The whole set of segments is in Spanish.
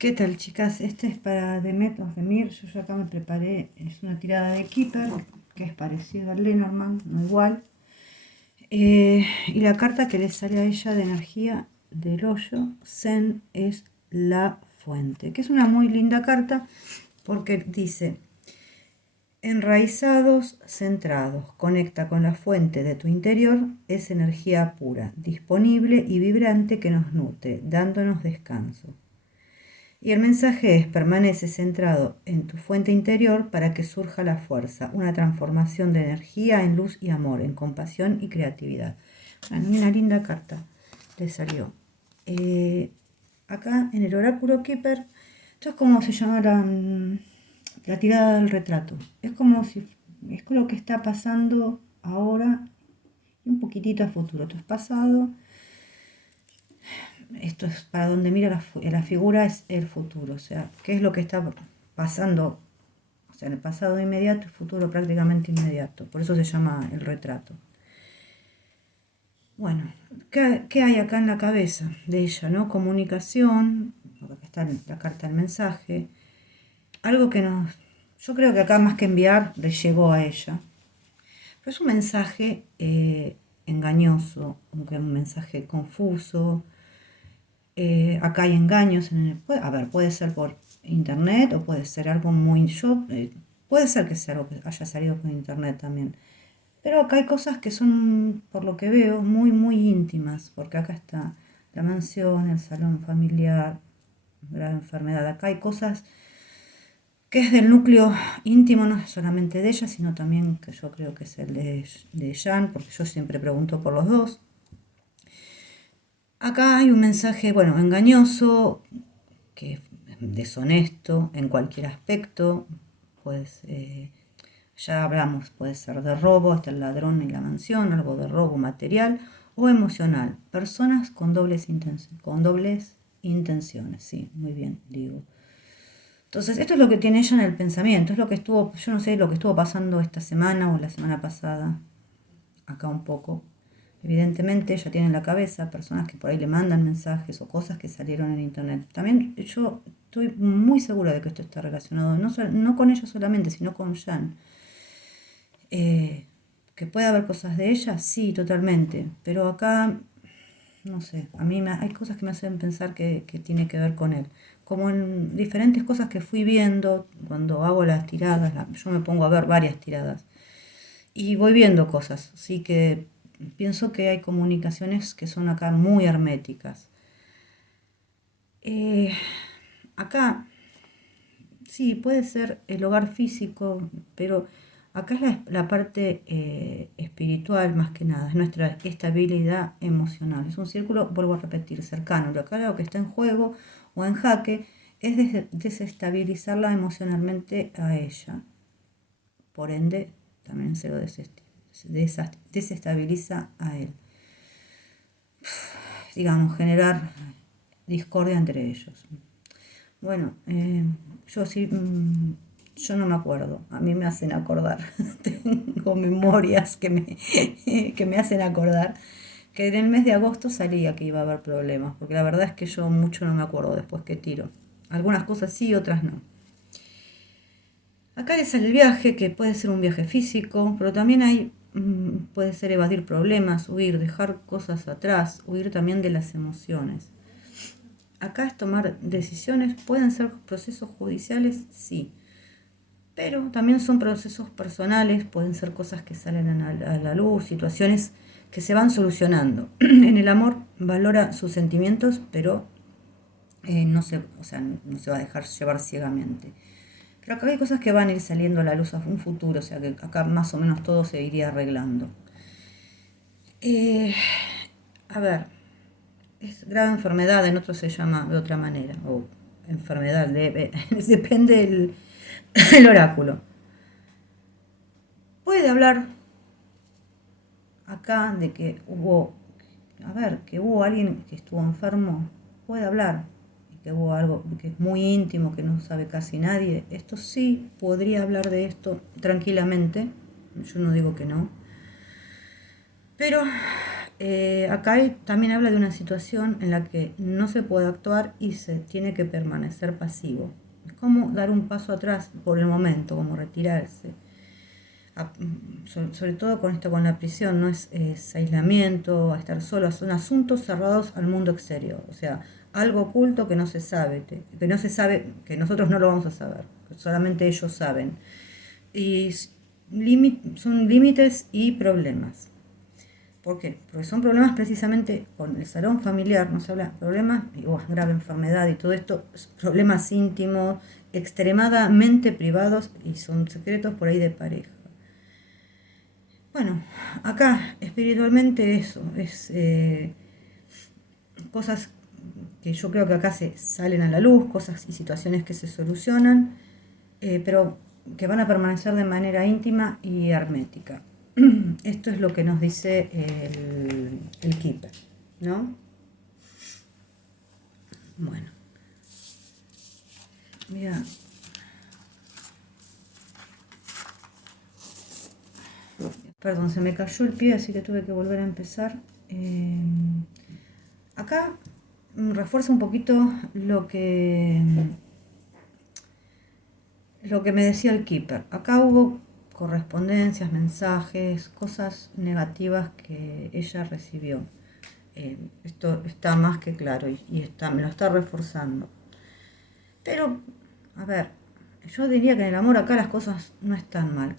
¿Qué tal, chicas? Este es para Demet Ozdemir. Yo ya acá me preparé. Es una tirada de Keeper, que es parecida al Lenormand, no igual. Y la carta que le sale a ella de energía del hoyo, Zen, es la fuente, que es una muy linda carta porque dice: enraizados, centrados, conecta con la fuente de tu interior, es energía pura, disponible y vibrante que nos nutre, dándonos descanso. Y el mensaje es: permanece centrado en tu fuente interior para que surja la fuerza, una transformación de energía en luz y amor, en compasión y creatividad. Bueno, una linda carta le salió. Acá en el oráculo Keeper, esto es como se llama la tirada del retrato. Es como si es lo que está pasando ahora y un poquitito a futuro. Esto es pasado. Esto es para donde mira la figura, es el futuro, o sea, qué es lo que está pasando, o sea, en el pasado inmediato y futuro prácticamente inmediato, por eso se llama el retrato. Bueno, ¿qué hay acá en la cabeza de ella, no? Comunicación, acá está la carta del mensaje, algo que yo creo que acá más que enviar le llegó a ella, pero es un mensaje engañoso, un mensaje confuso. Acá hay engaños, puede ser por internet o puede ser algo puede ser que sea algo que haya salido por internet también. Pero acá hay cosas que son, por lo que veo, muy, muy íntimas, porque acá está la mansión, el salón familiar, la enfermedad. Acá hay cosas que es del núcleo íntimo, no solamente de ella, sino también que yo creo que es el de Jan, porque yo siempre pregunto por los dos. Acá hay un mensaje, bueno, engañoso, que es deshonesto en cualquier aspecto, pues ya hablamos, puede ser de robo, hasta el ladrón y la mansión, algo de robo material o emocional, personas con dobles intenciones, sí, muy bien, digo. Entonces, esto es lo que tiene ella en el pensamiento, es lo que estuvo, yo no sé lo que estuvo pasando esta semana o la semana pasada, acá un poco. Evidentemente ella tiene en la cabeza personas que por ahí le mandan mensajes o cosas que salieron en internet. También yo estoy muy segura de que esto está relacionado, no con ella solamente, sino con Jan. ¿Que puede haber cosas de ella? Sí, totalmente. Pero acá, no sé, hay cosas que me hacen pensar que tiene que ver con él. Como en diferentes cosas que fui viendo cuando hago las tiradas, yo me pongo a ver varias tiradas y voy viendo cosas, así que pienso que hay comunicaciones que son acá muy herméticas. Eh, Acá sí, puede ser el hogar físico, pero acá es la parte espiritual más que nada, es nuestra estabilidad emocional. Es un círculo, vuelvo a repetir, cercano. Acá lo que está en juego o en jaque es desestabilizarla emocionalmente a ella. Por ende, también se lo desestabiliza a él. Digamos, generar discordia entre ellos. Bueno, yo sí, yo no me acuerdo, a mí me hacen acordar, tengo memorias que me hacen acordar que en el mes de agosto salía que iba a haber problemas, porque la verdad es que yo mucho no me acuerdo después que tiro. Algunas cosas sí, otras no. Acá le sale el viaje, que puede ser un viaje físico, pero también puede ser evadir problemas, huir, dejar cosas atrás, huir también de las emociones. Acá es tomar decisiones, pueden ser procesos judiciales, sí, pero también son procesos personales, pueden ser cosas que salen a la luz, situaciones que se van solucionando. En el amor valora sus sentimientos, pero no se va a dejar llevar ciegamente. Pero acá hay cosas que van a ir saliendo a la luz a un futuro, o sea que acá más o menos todo se iría arreglando. Eh, a ver, es grave enfermedad, en otros se llama de otra manera, o enfermedad leve, depende el oráculo. Puede hablar acá de que hubo alguien que estuvo enfermo, puede hablar, y que hubo algo que es muy íntimo, que no sabe casi nadie. Esto sí, podría hablar de esto tranquilamente, yo no digo que no, pero También habla de una situación en la que no se puede actuar y se tiene que permanecer pasivo. Es como dar un paso atrás por el momento, como retirarse. Sobre todo con esto, con la prisión, no es aislamiento, estar solo, son asuntos cerrados al mundo exterior. O sea, algo oculto que no se sabe, que no se sabe, que nosotros no lo vamos a saber, que solamente ellos saben. Y son límites y problemas. ¿Por qué? Porque son problemas precisamente con el salón familiar, no se habla de problemas, grave enfermedad y todo esto, problemas íntimos, extremadamente privados y son secretos por ahí de pareja. Bueno, acá espiritualmente eso, es cosas que yo creo que acá se salen a la luz, cosas y situaciones que se solucionan, pero que van a permanecer de manera íntima y hermética. Esto es lo que nos dice el Keeper, ¿no? Bueno, mira, perdón, se me cayó el pie, así que tuve que volver a empezar. Acá refuerza un poquito lo que me decía el Keeper. Acá hubo correspondencias, mensajes, cosas negativas que ella recibió. Esto está más que claro y me lo está reforzando. Pero, a ver, yo diría que en el amor acá las cosas no están mal.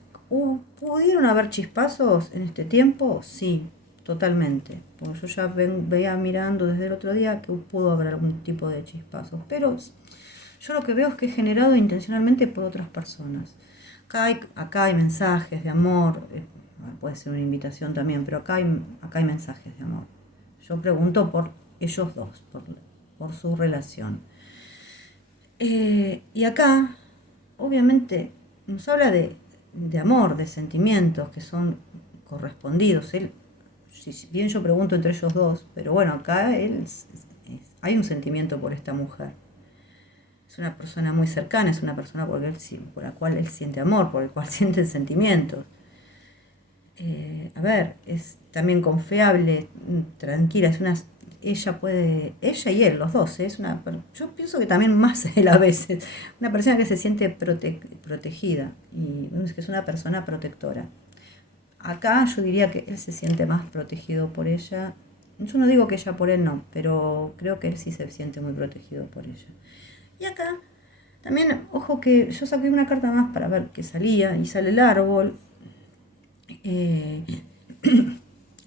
¿Pudieron haber chispazos en este tiempo? Sí, totalmente. Porque yo ya veía mirando desde el otro día que pudo haber algún tipo de chispazos. Pero yo lo que veo es que es generado intencionalmente por otras personas. Acá hay mensajes de amor, puede ser una invitación también, pero acá hay mensajes de amor. Yo pregunto por ellos dos, por su relación. Y acá, obviamente, nos habla de amor, de sentimientos que son correspondidos. Si bien yo pregunto entre ellos dos, pero bueno, acá hay un sentimiento por esta mujer. Es una persona muy cercana, es una persona por la cual él siente amor, por el cual siente sentimientos. A ver, es también confiable, tranquila, ella y él, los dos, yo pienso que también más él a veces, una persona que se siente protegida y que es una persona protectora. Acá yo diría que él se siente más protegido por ella. Yo no digo que ella por él no, pero creo que él sí se siente muy protegido por ella. Y acá también, ojo que yo saqué una carta más para ver qué salía y sale el árbol. Eh,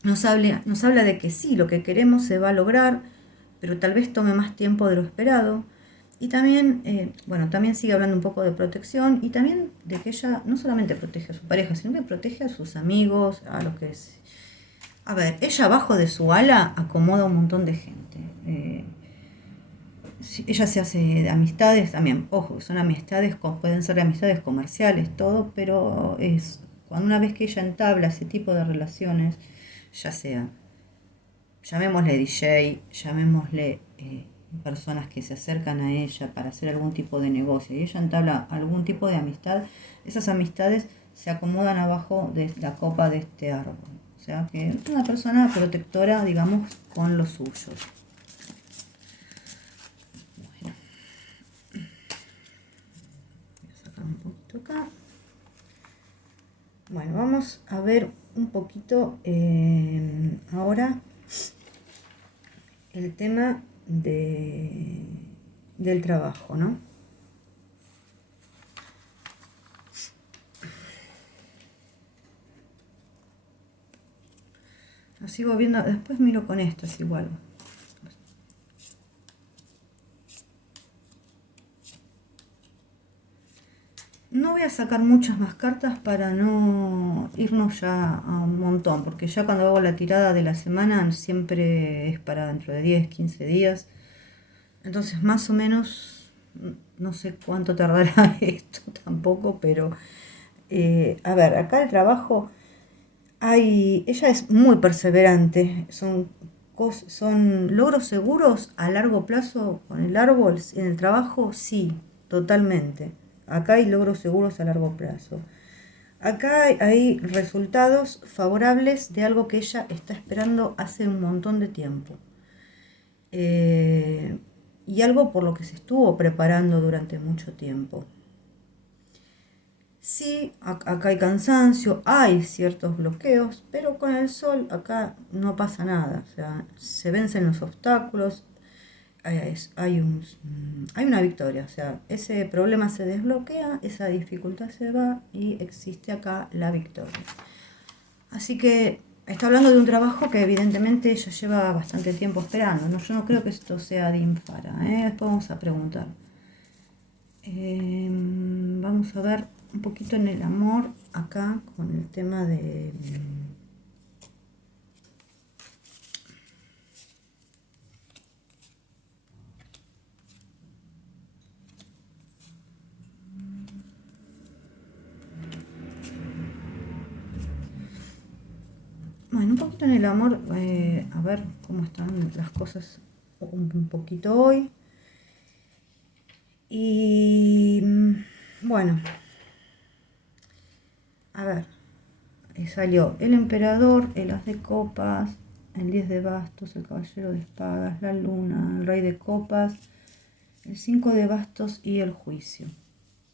nos habla de que sí, lo que queremos se va a lograr, pero tal vez tome más tiempo de lo esperado. Y también, también sigue hablando un poco de protección y también de que ella no solamente protege a su pareja, sino que protege a sus amigos, a los que es... A ver, ella abajo de su ala acomoda un montón de gente. Ella se hace de amistades también, ojo, son amistades, pueden ser amistades comerciales, todo, pero cuando una vez que ella entabla ese tipo de relaciones, ya sea, llamémosle DJ, llamémosle personas que se acercan a ella para hacer algún tipo de negocio y ella entabla algún tipo de amistad, esas amistades se acomodan abajo de la copa de este árbol. O sea que es una persona protectora, digamos, con los suyos. Bueno, voy a sacar un poquito acá. Bueno, vamos a ver un poquito ahora el tema del trabajo, ¿no? Lo sigo viendo, después miro con estas igual. No voy a sacar muchas más cartas para no irnos ya a un montón, porque ya cuando hago la tirada de la semana siempre es para dentro de 10, 15 días. Entonces más o menos, no sé cuánto tardará esto tampoco, pero a ver, acá el trabajo, ella es muy perseverante, son logros seguros a largo plazo con el árbol, en el trabajo sí, totalmente. Acá hay logros seguros a largo plazo. acá hay resultados favorables de algo que ella está esperando hace un montón de tiempo. Eh, y algo por lo que se estuvo preparando durante mucho tiempo. Sí, acá hay cansancio, hay ciertos bloqueos, pero con el sol acá no pasa nada. O sea, se vencen los obstáculos, hay una victoria. O sea, ese problema se desbloquea, esa dificultad se va y existe acá la victoria. Así que está hablando de un trabajo que evidentemente ella lleva bastante tiempo esperando, ¿no? Yo no creo que esto sea de Infara, ¿eh? Después vamos a preguntar. Vamos a ver un poquito en el amor acá con el tema de... Bueno, un poquito en el amor, a ver cómo están las cosas un poquito hoy. Y bueno, a ver, salió el emperador, el as de copas, el 10 de bastos, el caballero de espadas, la luna, el rey de copas, el 5 de bastos y el juicio.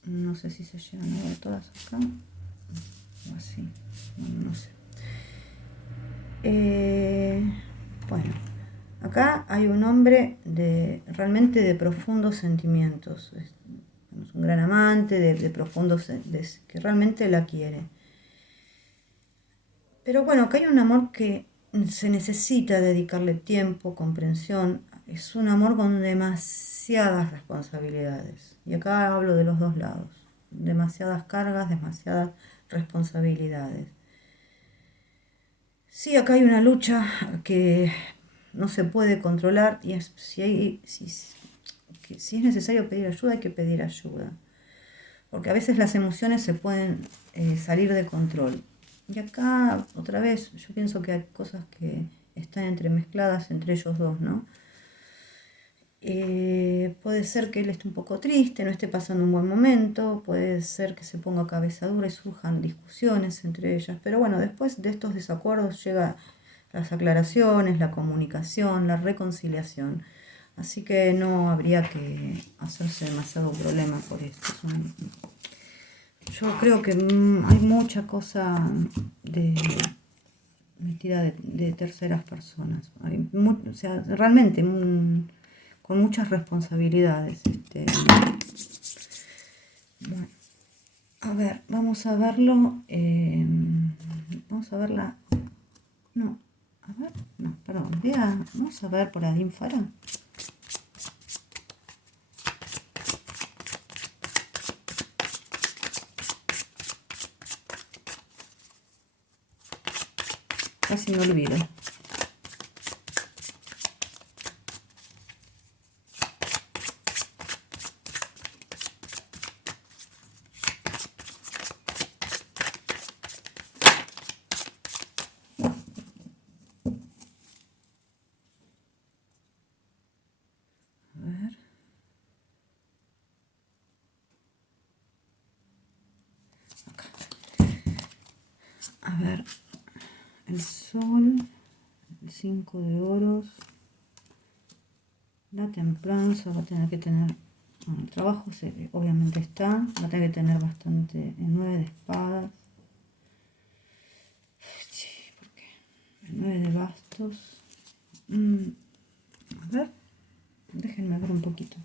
No sé si se llegan a ver todas acá o así, no sé. Bueno, acá hay un hombre realmente de profundos sentimientos. Es un gran amante, de profundos, que realmente la quiere. Pero bueno, acá hay un amor que se necesita dedicarle tiempo, comprensión. Es un amor con demasiadas responsabilidades. Y acá hablo de los dos lados. Demasiadas cargas, demasiadas responsabilidades. Sí, acá hay una lucha que no se puede controlar y si es necesario pedir ayuda, hay que pedir ayuda. Porque a veces las emociones se pueden salir de control. Y acá, otra vez, yo pienso que hay cosas que están entremezcladas entre ellos dos, ¿no? Puede ser que él esté un poco triste, no esté pasando un buen momento, puede ser que se ponga cabeza dura y surjan discusiones entre ellas, pero bueno, después de estos desacuerdos llega las aclaraciones, la comunicación, la reconciliación, así que no habría que hacerse demasiado problema por esto. Yo creo que hay mucha cosa metida de terceras personas, o sea, realmente con muchas responsabilidades. Bueno, a ver, vamos a verlo. Vamos a verla. No, a ver, no, perdón. Vamos a ver por Adin Farah. Casi me olvido. A ver. Acá. A ver. El sol. El 5 de oros. La templanza va a tener que tener... Bueno, el trabajo obviamente está. Va a tener que tener bastante... El 9 de espadas. Sí, ¿por qué? El 9 de bastos. A ver. Déjenme ver un poquito.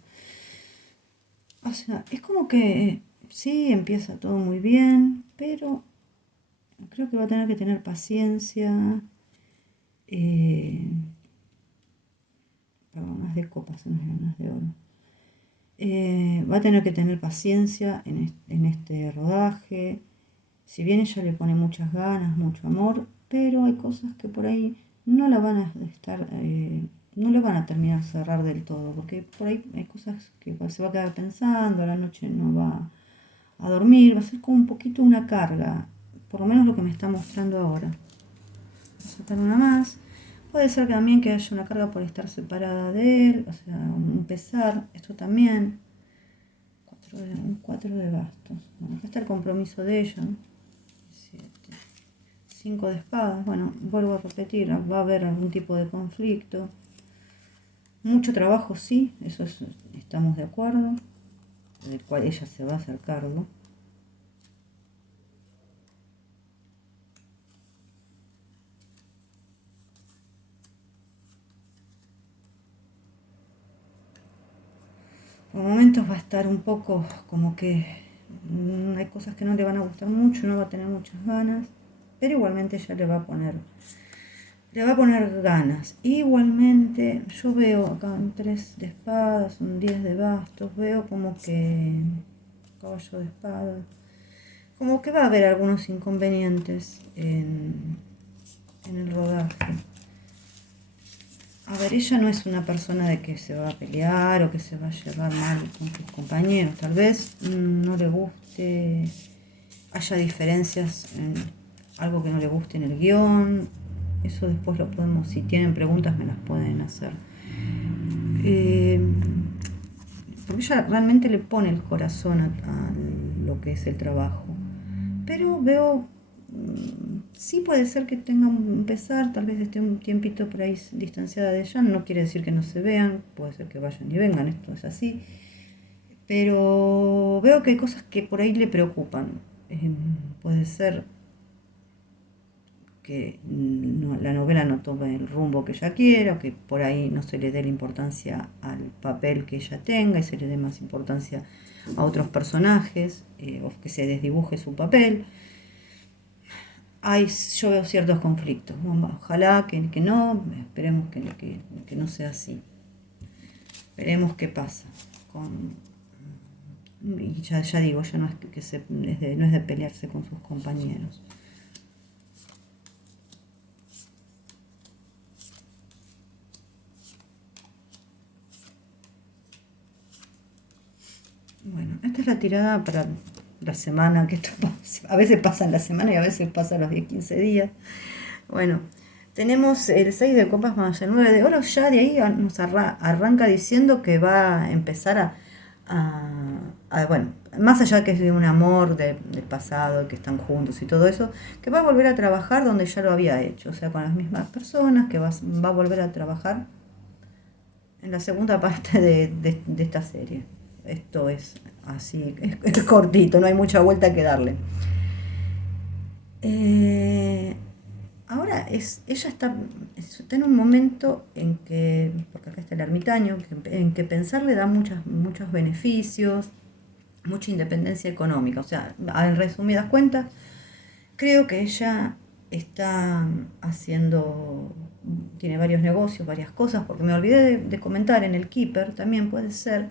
O sea, es como que sí, empieza todo muy bien, pero creo que va a tener que tener paciencia. Perdón, más de copas, no es más de oro. Va a tener que tener paciencia en este rodaje. Si bien ella le pone muchas ganas, mucho amor, pero hay cosas que por ahí no la van a estar, no le van a terminar de cerrar del todo, porque por ahí hay cosas que se va a quedar pensando, a la noche no va a dormir, va a ser como un poquito una carga, por lo menos lo que me está mostrando ahora. Voy a sacar una más. Puede ser también que haya una carga por estar separada de él, o sea, un pesar, esto también. Un 4 de bastos. Bueno, acá está el compromiso de ella, ¿no? 5 de espadas, bueno, vuelvo a repetir, va a haber algún tipo de conflicto. Mucho trabajo, sí, estamos de acuerdo, del cual ella se va a hacer cargo. Por momentos va a estar un poco como que hay cosas que no le van a gustar mucho, no va a tener muchas ganas, pero igualmente ella le va a poner ganas. Igualmente, yo veo acá un 3 de espadas, un 10 de bastos, veo como que caballo de espadas, como que va a haber algunos inconvenientes en el rodaje. A ver, ella no es una persona de que se va a pelear o que se va a llevar mal con sus compañeros. Tal vez no le guste, haya diferencias en algo que no le guste en el guión. Eso después lo podemos, si tienen preguntas me las pueden hacer. Porque ella realmente le pone el corazón a lo que es el trabajo. Pero veo, sí puede ser que tenga un pesar, tal vez esté un tiempito por ahí distanciada de ella, no quiere decir que no se vean, puede ser que vayan y vengan, esto es así. Pero veo que hay cosas que por ahí le preocupan. Puede ser que la novela no tome el rumbo que ella quiera, o que por ahí no se le dé la importancia al papel que ella tenga y se le dé más importancia a otros personajes, o que se desdibuje su papel. Yo veo ciertos conflictos. Ojalá que no, esperemos que no sea así. Veremos qué pasa. Y ya digo, ya no es de pelearse con sus compañeros. Bueno, esta es la tirada para la semana, que esto a veces pasa en la semana y a veces pasa a los 10, 15 días. Bueno, tenemos el 6 de copas más el 9 de oro, ya de ahí nos arranca diciendo que va a empezar bueno, más allá que es de un amor del pasado, que están juntos y todo eso, que va a volver a trabajar donde ya lo había hecho, o sea, con las mismas personas, que va a volver a trabajar en la segunda parte de esta serie. Esto es así, es cortito, no hay mucha vuelta que darle. Ahora ella está en un momento en que, porque acá está el ermitaño, en que pensar le da muchos beneficios, mucha independencia económica. O sea, en resumidas cuentas, creo que ella está tiene varios negocios, varias cosas, porque me olvidé de comentar en el Keeper, también puede ser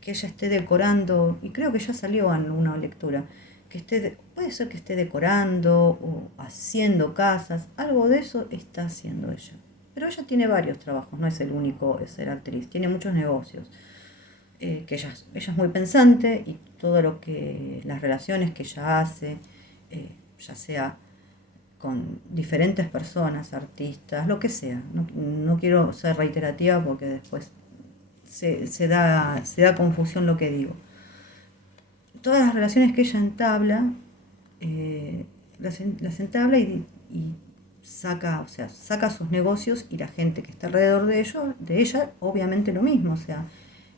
que ella esté decorando, y creo que ya salió en una lectura, puede ser que esté decorando o haciendo casas, algo de eso está haciendo ella. Pero ella tiene varios trabajos, no es el único ser actriz, tiene muchos negocios. Que ella es muy pensante y las relaciones que ella hace, ya sea con diferentes personas, artistas, lo que sea. No quiero ser reiterativa porque después se da confusión lo que digo. Todas las relaciones que ella entabla, las entabla y saca, o sea, saca sus negocios, y la gente que está alrededor de ella, obviamente lo mismo, o sea,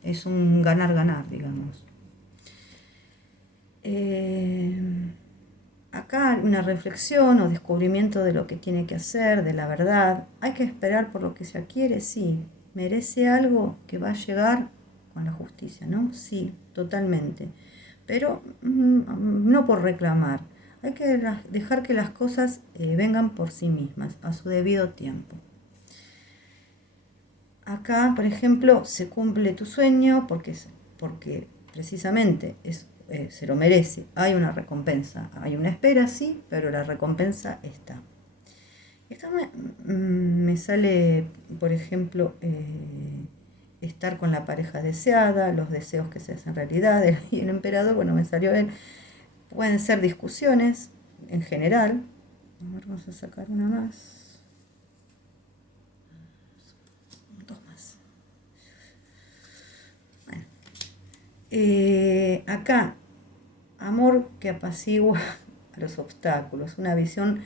es un ganar-ganar, digamos. Acá una reflexión o descubrimiento de lo que tiene que hacer, de la verdad. Hay que esperar por lo que se quiere, sí. ¿Merece algo que va a llegar con la justicia, no? Sí, totalmente. Pero no por reclamar. Hay que dejar que las cosas vengan por sí mismas, a su debido tiempo. Acá, por ejemplo, se cumple tu sueño porque precisamente se lo merece. Hay una recompensa, hay una espera, sí, pero la recompensa está. Esto me sale, por ejemplo, estar con la pareja deseada, los deseos que se hacen realidad, y el emperador, bueno, me salió él. Pueden ser discusiones en general. A ver, vamos a sacar una más. Dos más. Bueno. Acá, amor que apacigua a los obstáculos, una visión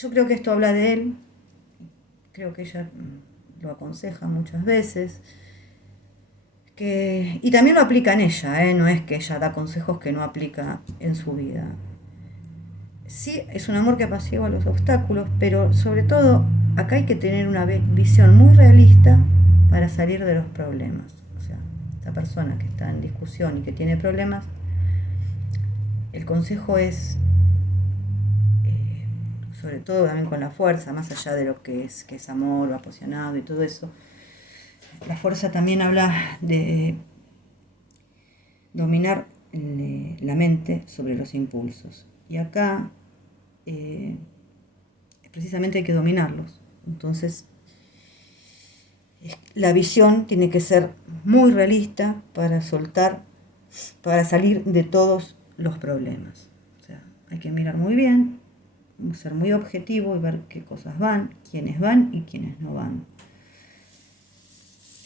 yo creo que esto habla de él, creo que ella lo aconseja muchas veces, y también lo aplica en ella, no es que ella da consejos que no aplica en su vida. Sí, es un amor que apacigua los obstáculos, pero sobre todo acá hay que tener una visión muy realista para salir de los problemas. O sea, esta persona que está en discusión y que tiene problemas, el consejo es, sobre todo también con la fuerza, más allá de lo que es amor o apasionado y todo eso, la fuerza también habla de dominar la mente sobre los impulsos. Y acá precisamente hay que dominarlos. Entonces, la visión tiene que ser muy realista para soltar, para salir de todos los problemas. O sea, hay que mirar muy bien, ser muy objetivo y ver qué cosas van y quiénes no van.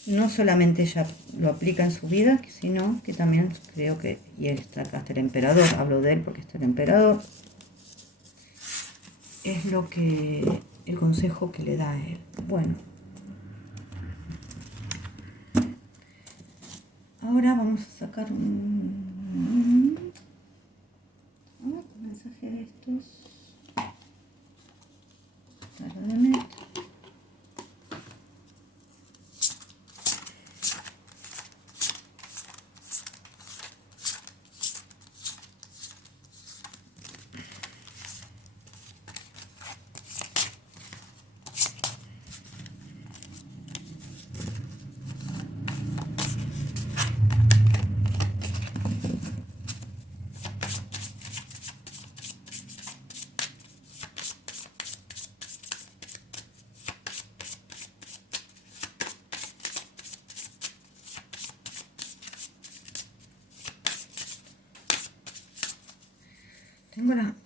No solamente ella lo aplica en su vida, sino que también creo que, y él está acá, está el emperador, hablo de él porque está el emperador, es el consejo que le da a él. Bueno, ahora vamos a sacar un mensaje de estos.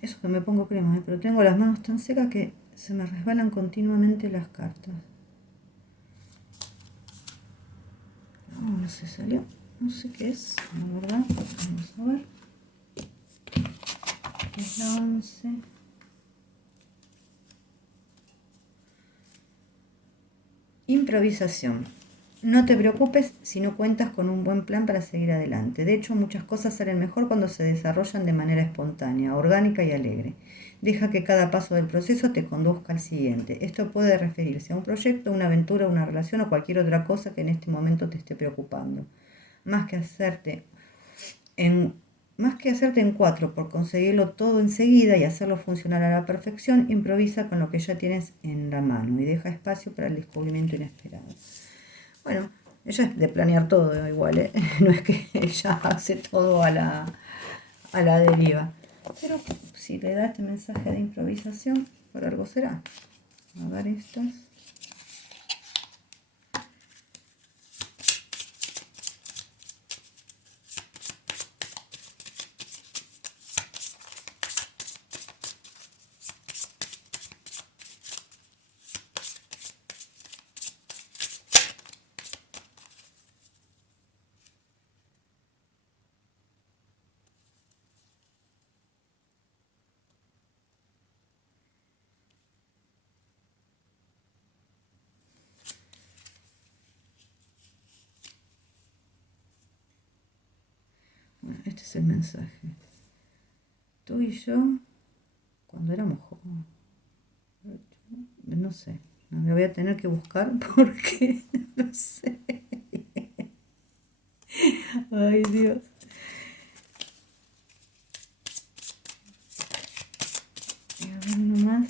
Eso que me pongo crema, pero tengo las manos tan secas que se me resbalan continuamente las cartas. No se salió, no sé qué es, la verdad. Vamos a ver. Es la 11. Improvisación. No te preocupes si no cuentas con un buen plan para seguir adelante. De hecho, muchas cosas salen mejor cuando se desarrollan de manera espontánea, orgánica y alegre. Deja que cada paso del proceso te conduzca al siguiente. Esto puede referirse a un proyecto, una aventura, una relación o cualquier otra cosa que en este momento te esté preocupando. Más que hacerte en, más que hacerte en cuatro por conseguirlo todo enseguida y hacerlo funcionar a la perfección, improvisa con lo que ya tienes en la mano y deja espacio para el descubrimiento inesperado. Bueno, ella es de planear todo igual, ¿eh? No es que ella hace todo a la deriva. Pero si le da este mensaje de improvisación, por algo será. A ver estas. Bueno, este es el mensaje. Tú y yo, cuando éramos jóvenes, no sé, no me voy a tener que buscar porque no sé. Ay, Dios. Y a ver uno más.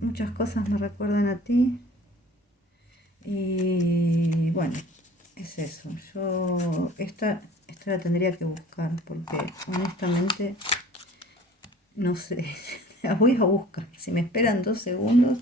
Muchas cosas me recuerdan a ti. Y bueno, es eso. Yo esta la tendría que buscar porque honestamente no sé. La voy a buscar. Si me esperan 2 segundos.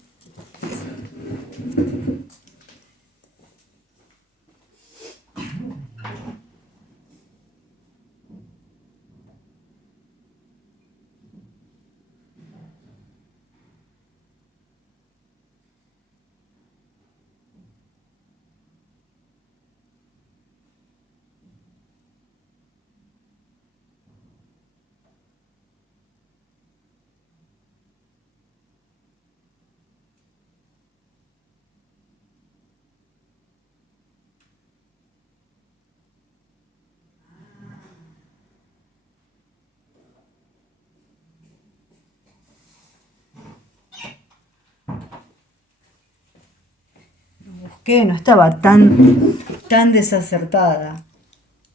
que no estaba tan desacertada.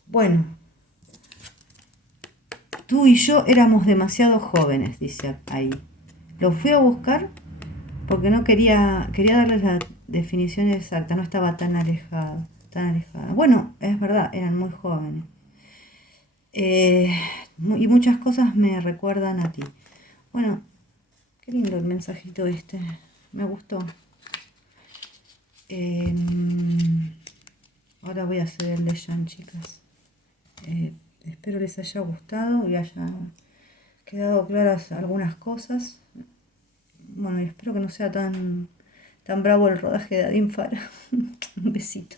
Bueno, tú y yo éramos demasiado jóvenes, dice ahí. Lo fui a buscar porque no quería darles la definición exacta, no estaba tan alejada, tan alejada. Bueno, es verdad, eran muy jóvenes. Y muchas cosas me recuerdan a ti. Bueno, qué lindo el mensajito este, me gustó. Ahora voy a hacer el de Jan, chicas. Espero les haya gustado y hayan quedado claras algunas cosas. Bueno, y espero que no sea tan bravo el rodaje de Adin Farah. Un besito.